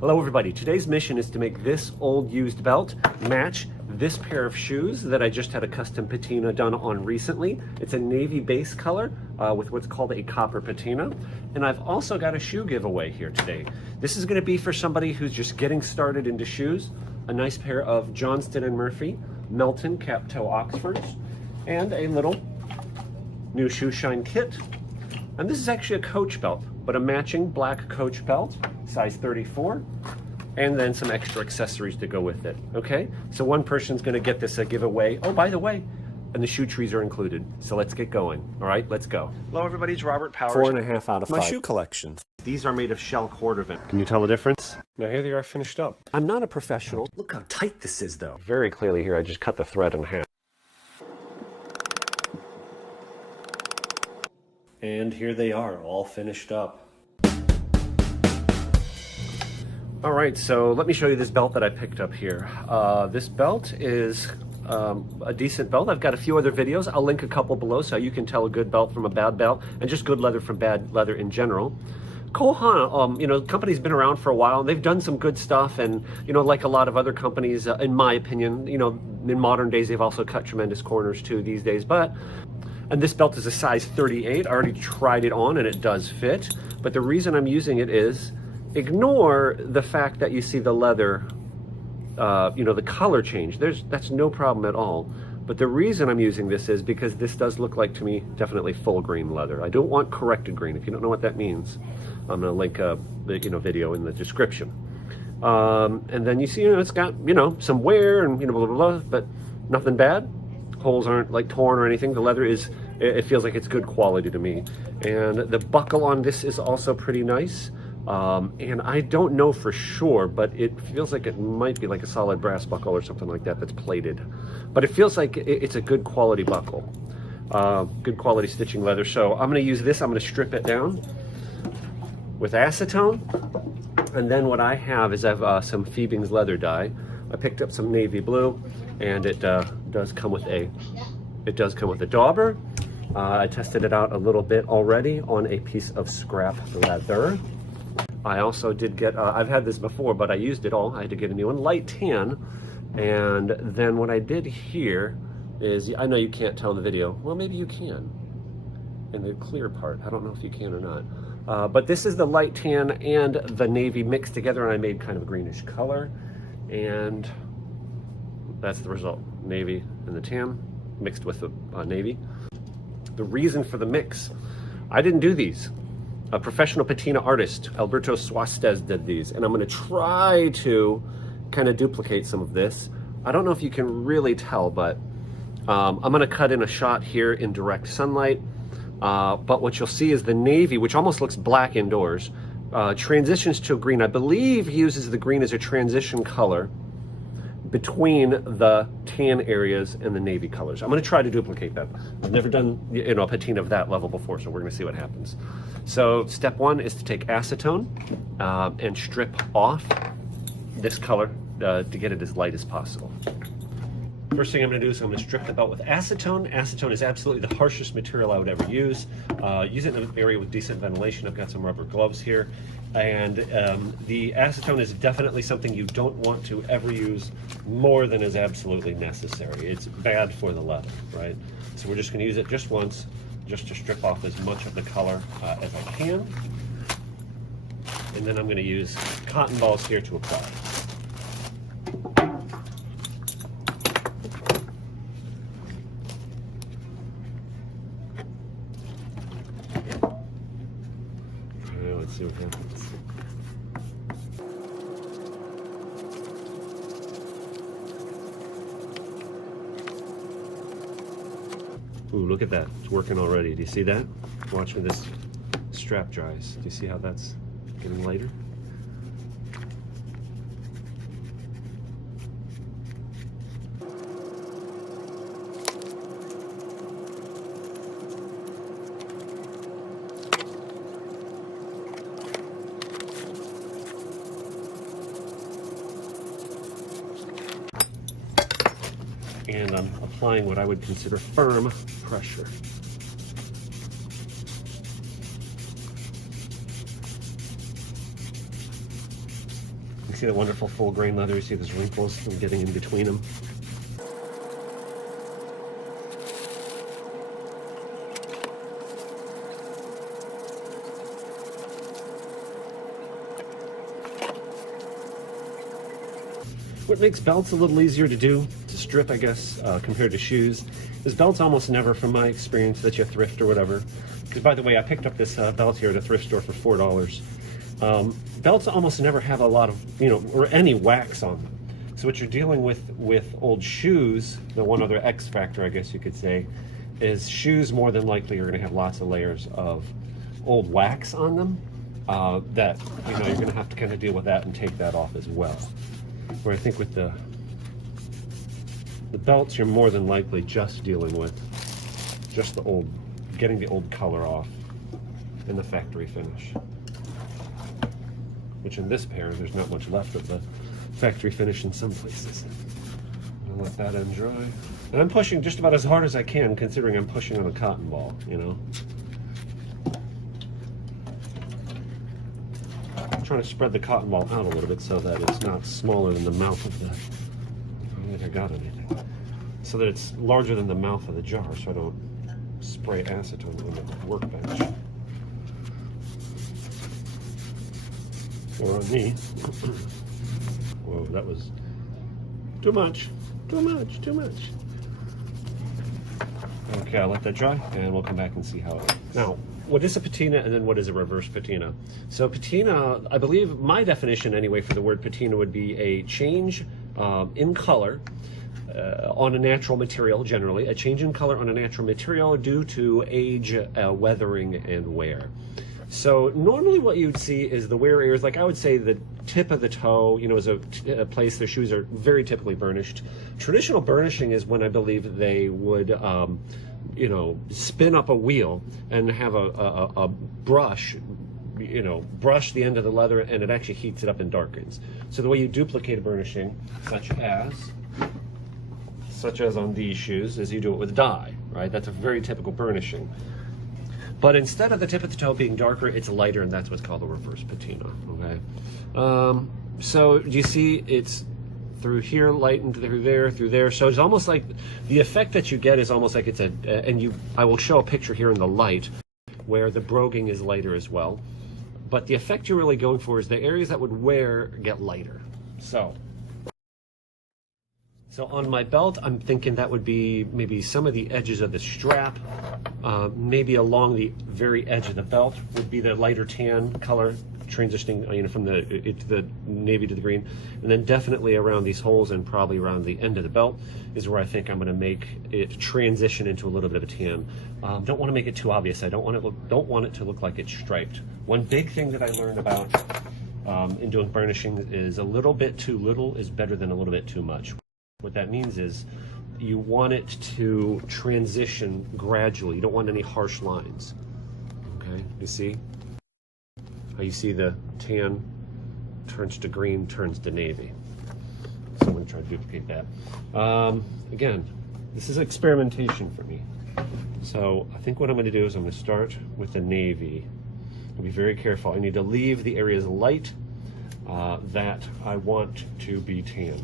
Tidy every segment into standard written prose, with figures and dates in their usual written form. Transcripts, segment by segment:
Hello everybody, today's mission is to make this old used belt match this pair of shoes that I just had a custom patina done on recently. It's a navy base color with what's called a copper patina. And I've also got a shoe giveaway here today. This is gonna be for somebody who's just getting started into shoes. A nice pair of Johnston & Murphy Melton cap toe Oxfords and a little new shoe shine kit. And this is actually a Coach belt, but a matching black Coach belt, size 34, and then some extra accessories to go with it, okay? So one person's gonna get this giveaway. Oh, by the way, and the shoe trees are included. So let's get going. All right, let's go. Hello everybody, it's Robert Powers. 4.5 out of 5. My shoe collection. These are made of shell cordovan. Can you tell the difference? Now here they are finished up. I'm not a professional. Look how tight this is though. Very clearly here, I just cut the thread in half. And here they are, all finished up. All right, so let me show you this belt that I picked up here. This belt is a decent belt. I've got a few other videos. I'll link a couple below so you can tell a good belt from a bad belt, and just good leather from bad leather in general. Cole Haan, the company's been around for a while, and they've done some good stuff, and like a lot of other companies, in my opinion, in modern days, they've also cut tremendous corners too these days, and this belt is a size 38. I already tried it on and it does fit, but the reason I'm using it is, ignore the fact that you see the leather, the color change. That's no problem at all. But the reason I'm using this is because this does look like, to me, definitely full grain leather. I don't want corrected grain. If you don't know what that means, I'm gonna link the video in the description. And then you see, it's got, some wear and, blah, blah, blah, but nothing bad. Holes aren't like torn or anything. The leather it feels like it's good quality to me. And the buckle on this is also pretty nice. And I don't know for sure, but it feels like it might be like a solid brass buckle or something like that that's plated. But it feels like it's a good quality buckle. Good quality stitching leather. So I'm gonna use this, I'm gonna strip it down with acetone. And then what I have is I have some Fiebings leather dye. I picked up some navy blue, and it does come with a dauber. I tested it out a little bit already on a piece of scrap leather. I also did get, I've had this before, but I used it all. I had to get a new one, light tan. And then what I did here is, I know you can't tell in the video. Well, maybe you can in the clear part. I don't know if you can or not. But this is the light tan and the navy mixed together, and I made kind of a greenish color. And that's the result. Navy and the tan mixed with the navy. The reason for the mix, I didn't do these. A professional patina artist, Alberto Suastes, did these, and I'm gonna try to kind of duplicate some of this. I don't know if you can really tell, but I'm gonna cut in a shot here in direct sunlight, but what you'll see is the navy, which almost looks black indoors, transitions to a green. I believe he uses the green as a transition color between the tan areas and the navy colors. I'm gonna try to duplicate that. I've never done a patina of that level before, so we're gonna see what happens. So step one is to take acetone and strip off this color to get it as light as possible. First thing I'm gonna do is I'm gonna strip the belt with acetone. Acetone is absolutely the harshest material I would ever use. Use it in an area with decent ventilation. I've got some rubber gloves here. And the acetone is definitely something you don't want to ever use more than is absolutely necessary. It's bad for the leather, right? So we're just gonna use it just once, just to strip off as much of the color as I can. And then I'm gonna use cotton balls here to apply. Let's see what happens. Ooh, look at that. It's working already. Do you see that? Watch when this strap dries. Do you see how that's getting lighter? And I'm applying what I would consider firm pressure. You see the wonderful full grain leather, you see those wrinkles from getting in between them. What makes belts a little easier to do, to strip, I guess, compared to shoes, is belts almost never, from my experience, that you thrift or whatever. Because, by the way, I picked up this belt here at a thrift store for $4. Belts almost never have a lot of, or any wax on them. So what you're dealing with old shoes, the one other X factor, I guess you could say, is shoes more than likely are going to have lots of layers of old wax on them that, you're going to have to kind of deal with that and take that off as well. Where I think with the belts, you're more than likely just dealing with just getting the old color off in the factory finish. Which in this pair, there's not much left of the factory finish in some places. I'll let that end dry. And I'm pushing just about as hard as I can, considering I'm pushing on a cotton ball, I'm trying to spread the cotton ball out a little bit so that it's not smaller than the mouth of the, I don't think I got anything. So that it's larger than the mouth of the jar, so I don't spray acetone on the workbench. Or on me. Whoa, that was too much. Too much, too much. Okay, I'll let that dry and we'll come back and see how it looks. Now, what is a patina and then what is a reverse patina? So patina, I believe my definition anyway for the word patina would be a change in color on a natural material, generally. A change in color on a natural material due to age, weathering, and wear. So normally what you'd see is the wear areas, like I would say the tip of the toe, is a place their shoes are very typically burnished. Traditional burnishing is when I believe they would spin up a wheel and have a brush, brush the end of the leather, and it actually heats it up and darkens. So the way you duplicate a burnishing, such as on these shoes, is you do it with dye, right? That's a very typical burnishing. But instead of the tip of the toe being darker, it's lighter, and that's what's called a reverse patina, okay? So you see it's through here, lightened through there. So it's almost like the effect that you get is almost like it's I will show a picture here in the light where the broguing is lighter as well. But the effect you're really going for is the areas that would wear get lighter. So on my belt, I'm thinking that would be maybe some of the edges of the strap, maybe along the very edge of the belt would be the lighter tan color, transitioning from the navy to the green, and then definitely around these holes and probably around the end of the belt is where I think I'm going to make it transition into a little bit of a tan. Don't want to make it too obvious. I don't want it to look like it's striped. One big thing that I learned about in doing burnishing is a little bit too little is better than a little bit too much. What that means is you want it to transition gradually. You don't want any harsh lines. Okay, you see? How you see the tan turns to green, turns to navy. So I'm going to try to duplicate that. Again, this is experimentation for me. So I think what I'm going to do is I'm going to start with the navy. I'll be very careful. I need to leave the areas light that I want to be tan.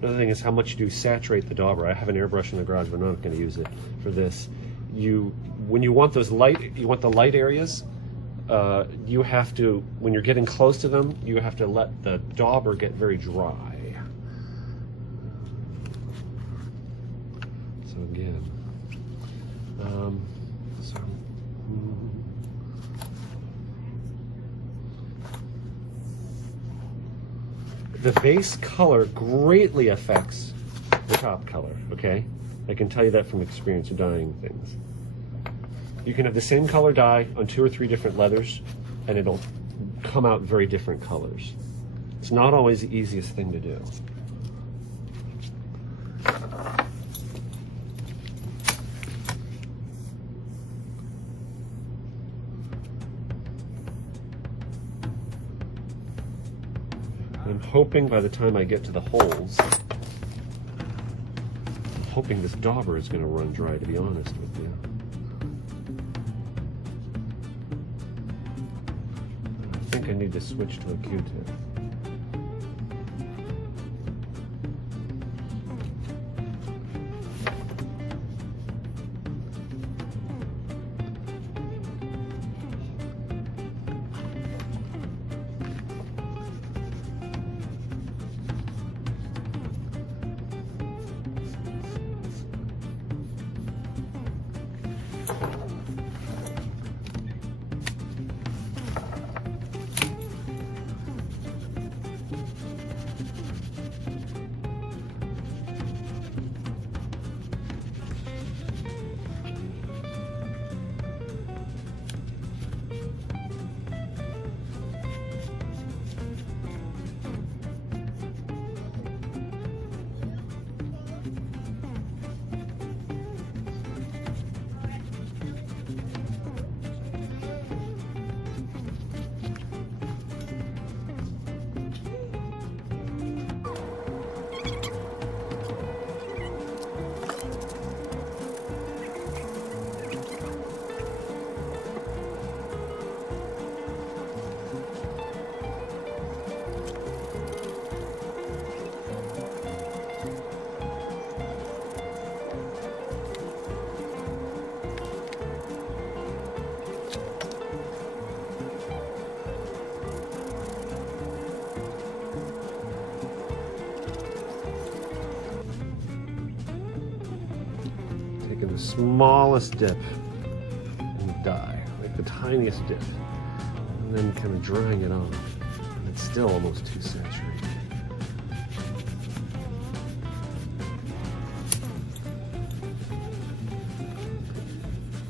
Another thing is how much do you saturate the dauber. I have an airbrush in the garage, but I'm not going to use it for this. When you want the light areas, you have to, when you're getting close to them, you have to let the dauber get very dry. So again, the base color greatly affects the top color, okay? I can tell you that from experience of dyeing things. You can have the same color dye on 2 or 3 different leathers, and it'll come out very different colors. It's not always the easiest thing to do. I'm hoping by the time I get to the holes, I'm hoping this dauber is going to run dry, to be honest with you. think I need to switch to a Q-tip. The smallest dip in dye, like the tiniest dip, and then kind of drying it off. And it's still almost too saturated.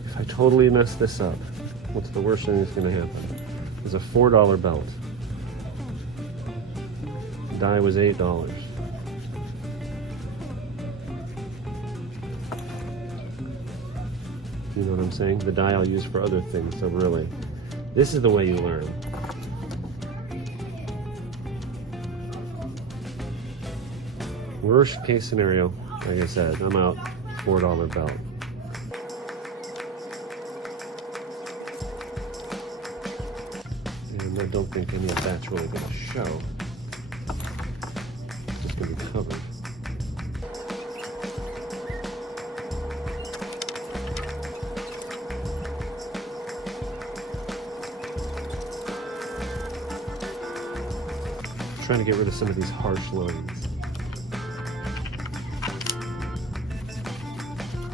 If I totally mess this up, what's the worst thing that's going to happen? It's a $4 belt. The dye was $8. You know what I'm saying? The dye I'll use for other things, so really, this is the way you learn. Worst case scenario, like I said, I'm out $4 belt. And I don't think any of that's really going to show. It's just going to be covered. Trying to get rid of some of these harsh lines.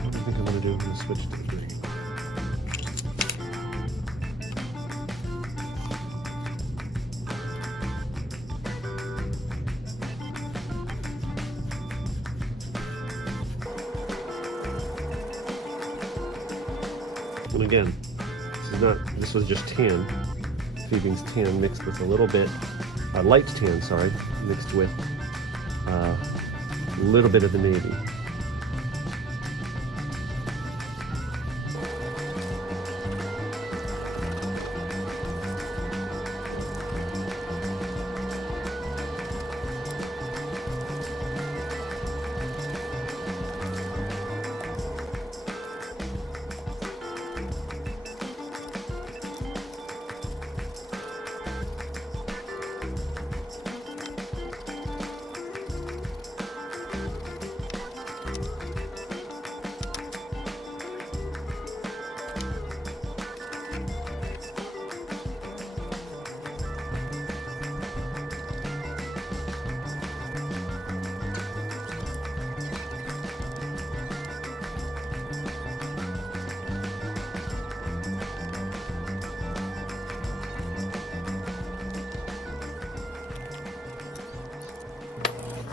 What do you think I'm going to do? I'm going to switch to the green. And again, this was just tan, Fiebings tan mixed with a little bit light tan, sorry, mixed with a little bit of the navy.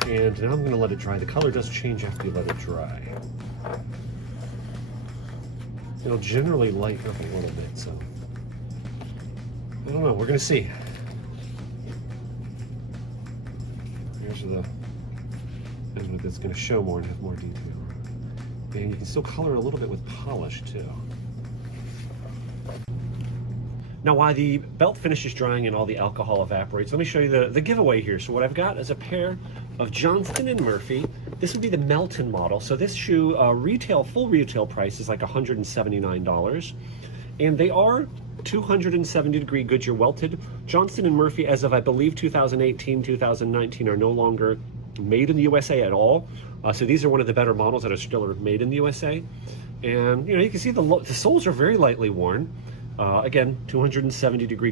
And now I'm going to let it dry. The color does change after you let it dry. It'll generally lighten up a little bit, so I don't know. We're going to see. Here's what it's going to show more and have more detail. And you can still color a little bit with polish too. Now, while the belt finishes drying and all the alcohol evaporates, let me show you the giveaway here. So what I've got is a pair of Johnston & Murphy. This would be the Melton model. So this shoe, full retail price is like $179. And they are 270-degree Goodyear welted. Johnston and Murphy, as of I believe 2018, 2019, are no longer made in the USA at all. So these are one of the better models that are still made in the USA. And you can see the soles are very lightly worn. Again, 270-degree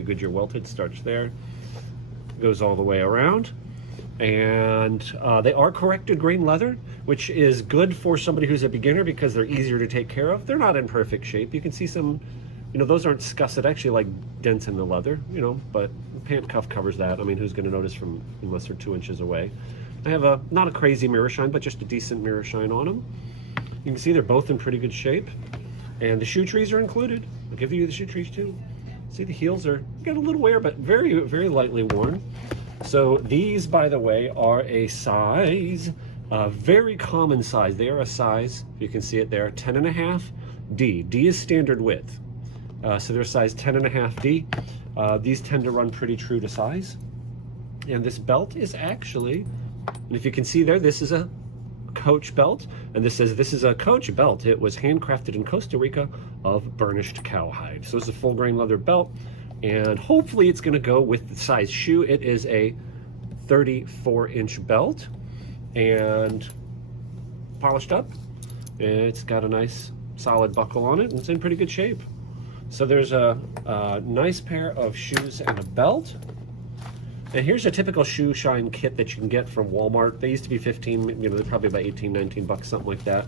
Goodyear welted, starts there, goes all the way around. And they are corrected grain leather, which is good for somebody who's a beginner because they're easier to take care of. They're not in perfect shape. You can see some, those aren't scuffed, actually like dents in the leather, but the pant cuff covers that. I mean, who's going to notice unless they're 2 inches away? I have not a crazy mirror shine, but just a decent mirror shine on them. You can see they're both in pretty good shape. And the shoe trees are included. I'll give you the shoe trees too. See, the heels are, got a little wear, but very, very lightly worn. So these, by the way, are a size, very common size. They are a size, you can see it there, 10.5 D. D is standard width. So they're size 10.5 D. These tend to run pretty true to size. And this belt is actually, and if you can see there, this is a Coach belt, and this says this is a Coach belt. It was handcrafted in Costa Rica of burnished cowhide. So it's a full grain leather belt, and hopefully it's going to go with the size shoe. It is a 34-inch belt and polished up. It's got a nice solid buckle on it, and it's in pretty good shape. So there's a nice pair of shoes and a belt. And here's a typical shoe shine kit that you can get from Walmart. They used to be 15, they're probably about 18, 19 bucks, something like that.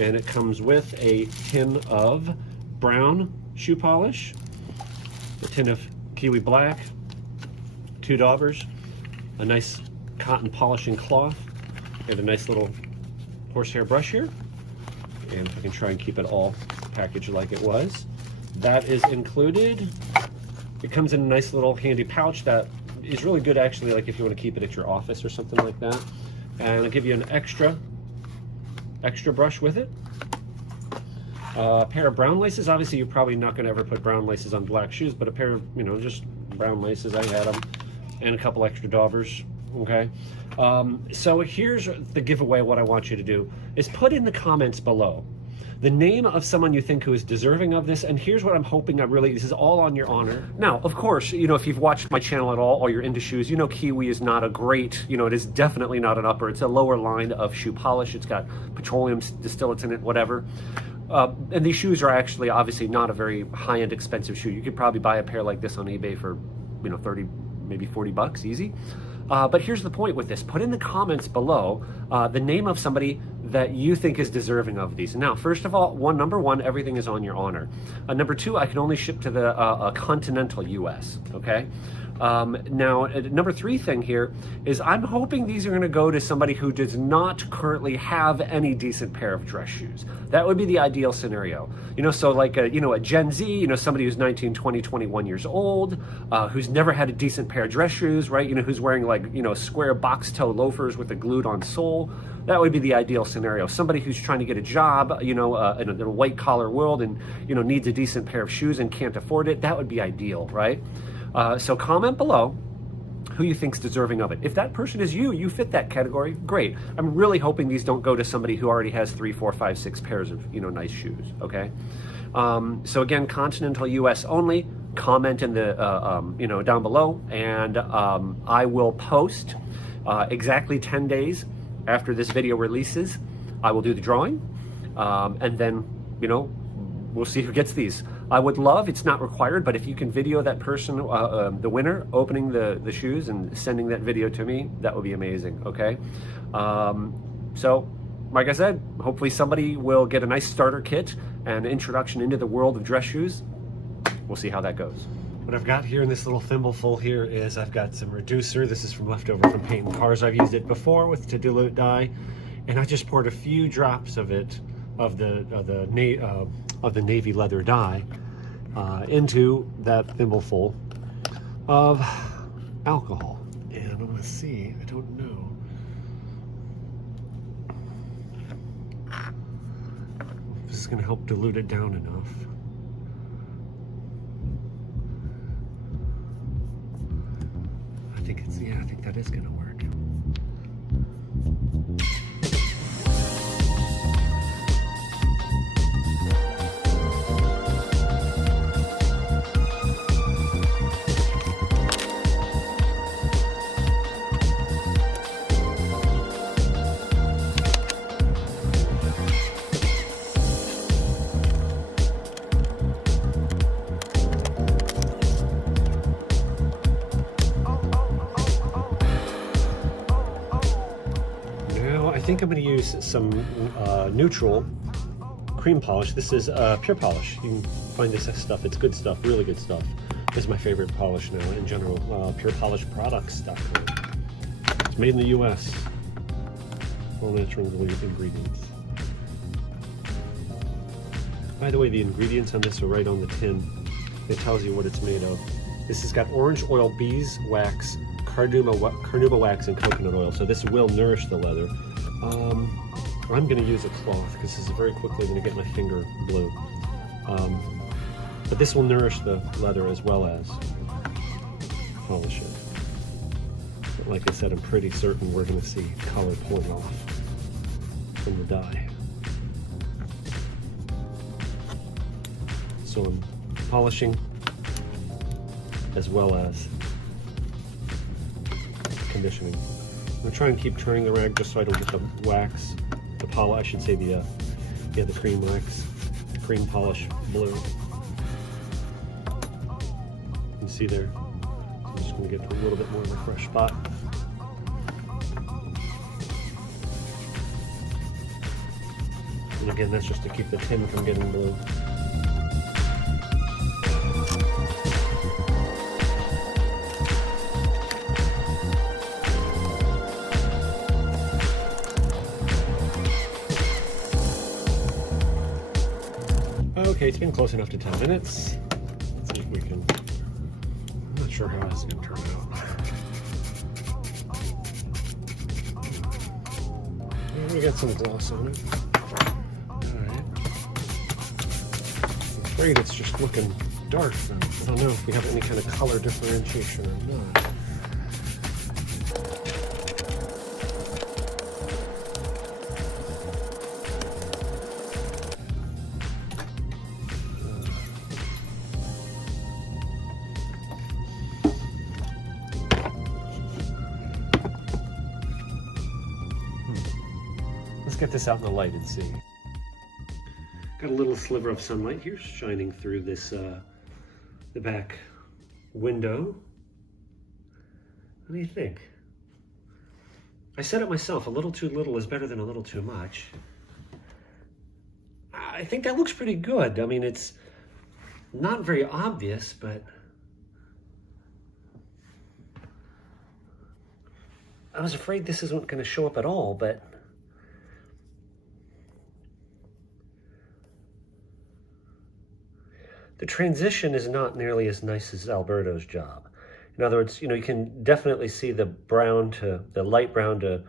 And it comes with a tin of brown shoe polish, a tin of kiwi black, 2 daubers, a nice cotton polishing cloth, and a nice little horsehair brush here. And if I can try and keep it all packaged like it was. That is included. It comes in a nice little handy pouch that is really good, actually, like if you want to keep it at your office or something like that. And I'll give you an extra brush with it. A pair of brown laces. Obviously, you're probably not going to ever put brown laces on black shoes, but a pair of, just brown laces. I had them. And a couple extra daubers. Okay. So here's the giveaway. What I want you to do is put in the comments below the name of someone you think who is deserving of this, and here's what I'm hoping. This is all on your honor. Now, of course, if you've watched my channel at all, or you're into shoes, Kiwi is not a great, it is definitely not an upper. It's a lower line of shoe polish. It's got petroleum distillates in it, whatever. And these shoes are actually obviously not a very high-end expensive shoe. You could probably buy a pair like this on eBay for, 30, maybe 40 bucks, easy. But here's the point with this. Put in the comments below the name of somebody that you think is deserving of these. Now, first of all, number one, everything is on your honor. Number two, I can only ship to the continental US, okay? Now, number three thing here is I'm hoping these are going to go to somebody who does not currently have any decent pair of dress shoes. That would be the ideal scenario. So like a Gen Z, somebody who's 19, 20, 21 years old, who's never had a decent pair of dress shoes, right? Who's wearing like, square box toe loafers with a glued on sole. That would be the ideal scenario. Somebody who's trying to get a job, in a white collar world and, needs a decent pair of shoes and can't afford it. That would be ideal, right? So comment below who you think's deserving of it. If that person is you fit that category, great. I'm really hoping these don't go to somebody who already has 3, 4, 5, 6 pairs of, nice shoes, okay? So again, continental US only. Comment in the, down below, and I will post exactly 10 days after this video releases. I will do the drawing, and then, we'll see who gets these. I would love, it's not required, but if you can video that person, the winner, opening the shoes and sending that video to me, that would be amazing, okay? So, like I said, hopefully somebody will get a nice starter kit and introduction into the world of dress shoes. We'll see how that goes. What I've got here in this little thimbleful here is I've got some reducer. This is from leftover from painting cars. I've used it before to dilute dye, and I just poured a few drops of it, of the navy leather dye, into that thimbleful of alcohol. And I'm gonna see, I don't know. This is gonna help dilute it down enough. I think that is gonna work. think I'm going to use some neutral cream polish. This is pure polish. You can find this stuff. It's good stuff, really good stuff. This is my favorite polish now in general. purepolishproducts.com. It's made in the US. All natural ingredients. By the way, the ingredients on this are right on the tin. It tells you what it's made of. This has got orange oil, beeswax, carnauba wax, and coconut oil. So this will nourish the leather. I'm going to use a cloth because this is very quickly going to get my finger blue. But this will nourish the leather as well as polish it. But like I said, I'm pretty certain we're going to see color pulling off from the dye. So I'm polishing as well as conditioning. I'm going to try and keep turning the rag just so I don't get the wax, the polish, I should say the cream wax, cream polish blue. You can see there. So I'm just going to get to a little bit more of a fresh spot. And again, that's just to keep the tin from getting blue. Okay, it's been close enough to 10 minutes. Let's see if we can. I'm not sure how this is going to turn out. Yeah, we got some gloss on it. Alright. I'm afraid it's just looking dark though. I don't know if we have any kind of color differentiation or not. Let's get this out in the light and see. Got a little sliver of sunlight here shining through this, the back window. What do you think? I said it myself, a little too little is better than a little too much. I think that looks pretty good. I mean, it's not very obvious, but I was afraid this isn't going to show up at all, but the transition is not nearly as nice as Alberto's job. In other words, you know, you can definitely see the brown to, the light brown to,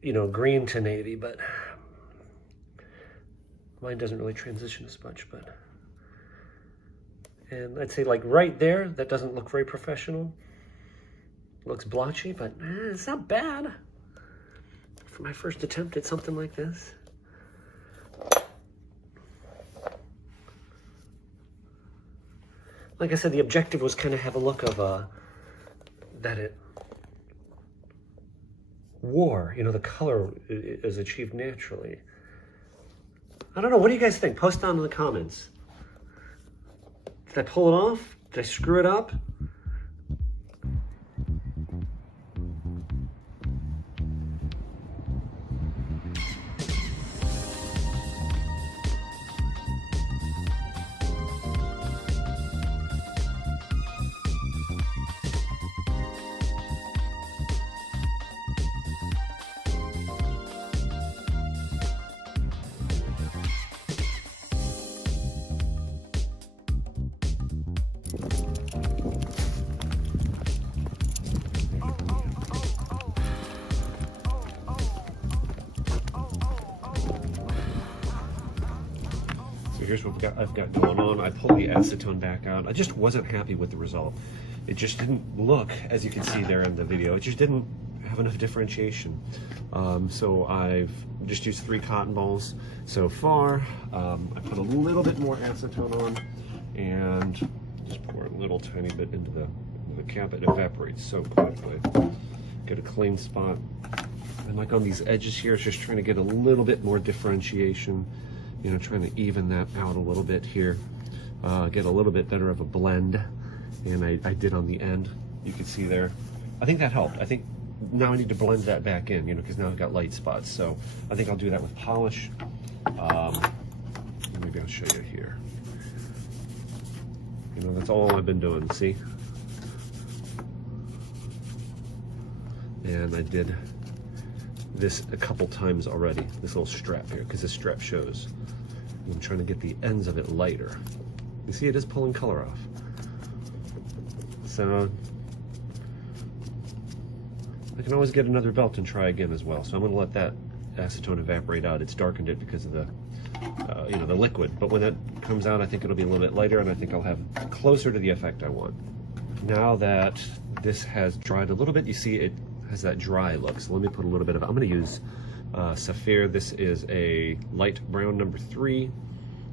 you know, green to navy, but mine doesn't really transition as much, but, and I'd say like right there, that doesn't look very professional. It looks blotchy, but it's not bad for my first attempt at something like this. Like I said, the objective was kind of have a look of that it wore, you know, the color is achieved naturally. I don't know, what do you guys think? Post down in the comments. Did I pull it off? Did I screw it up? Here's what I've got going on. I pulled the acetone back out. I just wasn't happy with the result. It just didn't look, as you can see there in the video, it just didn't have enough differentiation. So I've just used 3 cotton balls so far. I put a little bit more acetone on and just pour a little tiny bit into the cap. It evaporates so quickly. Get a clean spot. And like on these edges here, it's just trying to get a little bit more differentiation. You know, trying to even that out a little bit here, get a little bit better of a blend, and I did on the end. You can see there. I think that helped. I think now I need to blend that back in, you know, because now I've got light spots. So I think I'll do that with polish. Maybe I'll show you here. You know, that's all I've been doing, see? And I did this a couple times already, this little strap here, because this strap shows. I'm trying to get the ends of it lighter. You see, it is pulling color off. So I can always get another belt and try again as well. So I'm going to let that acetone evaporate out. It's darkened it because of the you know, the liquid, but when that comes out I think it'll be a little bit lighter, and I think I'll have closer to the effect I want. Now that this has dried a little bit, you see it has that dry look, so let me put a little bit of, I'm going to use Saphir. This is a light brown number 3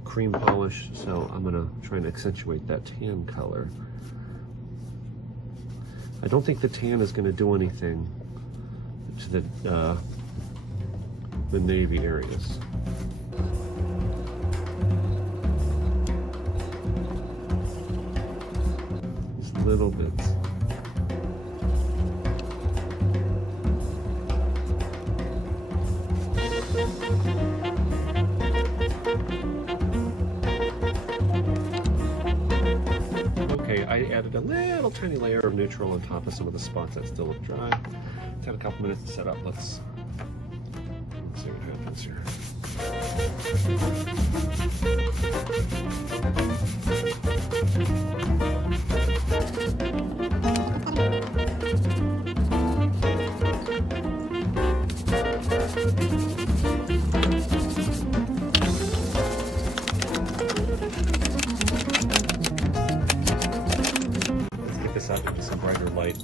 cream polish, so I'm going to try and accentuate that tan color. I don't think the tan is going to do anything to the navy areas. Just little bits. Okay, I added a little tiny layer of neutral on top of some of the spots that still look dry. It's had a couple minutes to set up. Let's see what happens here. This out into some brighter light.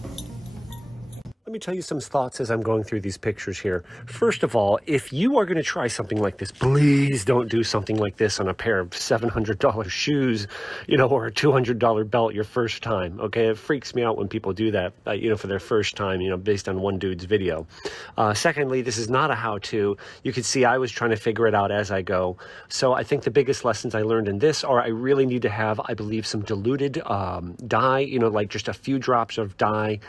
Let me tell you some thoughts as I'm going through these pictures here. First of all, if you are going to try something like this, please don't do something like this on a pair of $700 shoes, you know, or a $200 belt your first time. Okay, it freaks me out when people do that, you know, for their first time, you know, based on one dude's video. Secondly, this is not a how-to. You can see I was trying to figure it out as I go. So I think the biggest lessons I learned in this are I really need to have, I believe, some diluted dye, you know, like just a few drops of dye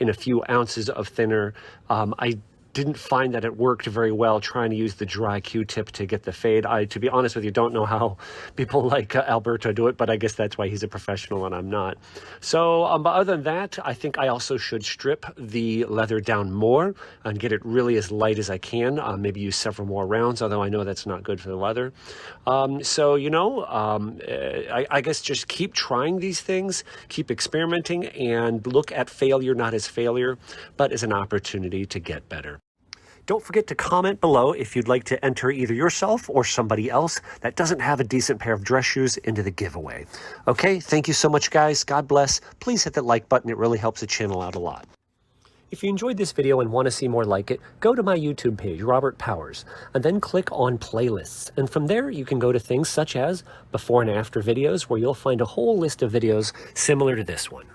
in a few ounces of thinner. I didn't find that it worked very well trying to use the dry Q-tip to get the fade. I, to be honest with you, don't know how people like Alberto do it, but I guess that's why he's a professional and I'm not. So, but other than that, I think I also should strip the leather down more and get it really as light as I can. Maybe use several more rounds, although I know that's not good for the leather. So, you know, I guess just keep trying these things, keep experimenting, and look at failure not as failure, but as an opportunity to get better. Don't forget to comment below if you'd like to enter either yourself or somebody else that doesn't have a decent pair of dress shoes into the giveaway. Okay, thank you so much, guys. God bless. Please hit that like button. It really helps the channel out a lot. If you enjoyed this video and want to see more like it, go to my YouTube page, Robert Powers, and then click on Playlists. And from there, you can go to things such as before and after videos, where you'll find a whole list of videos similar to this one.